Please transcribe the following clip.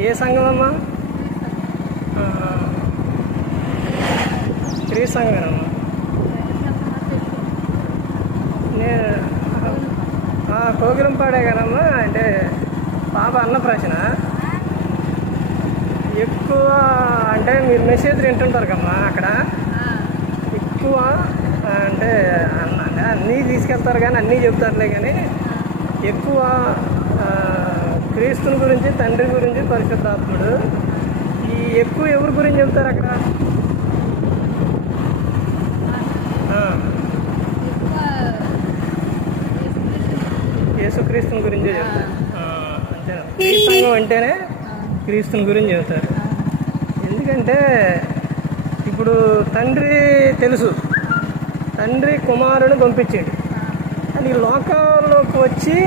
ఏ సంఘం అమ్మా? క్రీ సంఘమేనమ్మా. నేను కోకిలంపాడే కదమ్మా. అంటే పాప అన్నప్రాసన ఎక్కువ అంటే మీరు మెసేజ్ వింటుంటారు కమ్మా అక్కడ. ఎక్కువ అంటే అన్నీ తీసుకెళ్తారు కానీ అన్నీ చెప్తారులే, కానీ ఎక్కువ క్రీస్తుని గురించి, తండ్రి గురించి, పరిశుద్ధాత్ముడు ఈ ఎక్కువ ఎవరి గురించి చెప్తారు అక్కడ? యేసుక్రీస్తుని గురించే చెప్తారు. అంతేనా? క్రీస్తు అంటేనే క్రీస్తుని గురించి చెబుతారు. ఎందుకంటే ఇప్పుడు తండ్రి తెలుసు, తండ్రి కుమారుని పంపించాడు. అది లోకాల్లోకి వచ్చి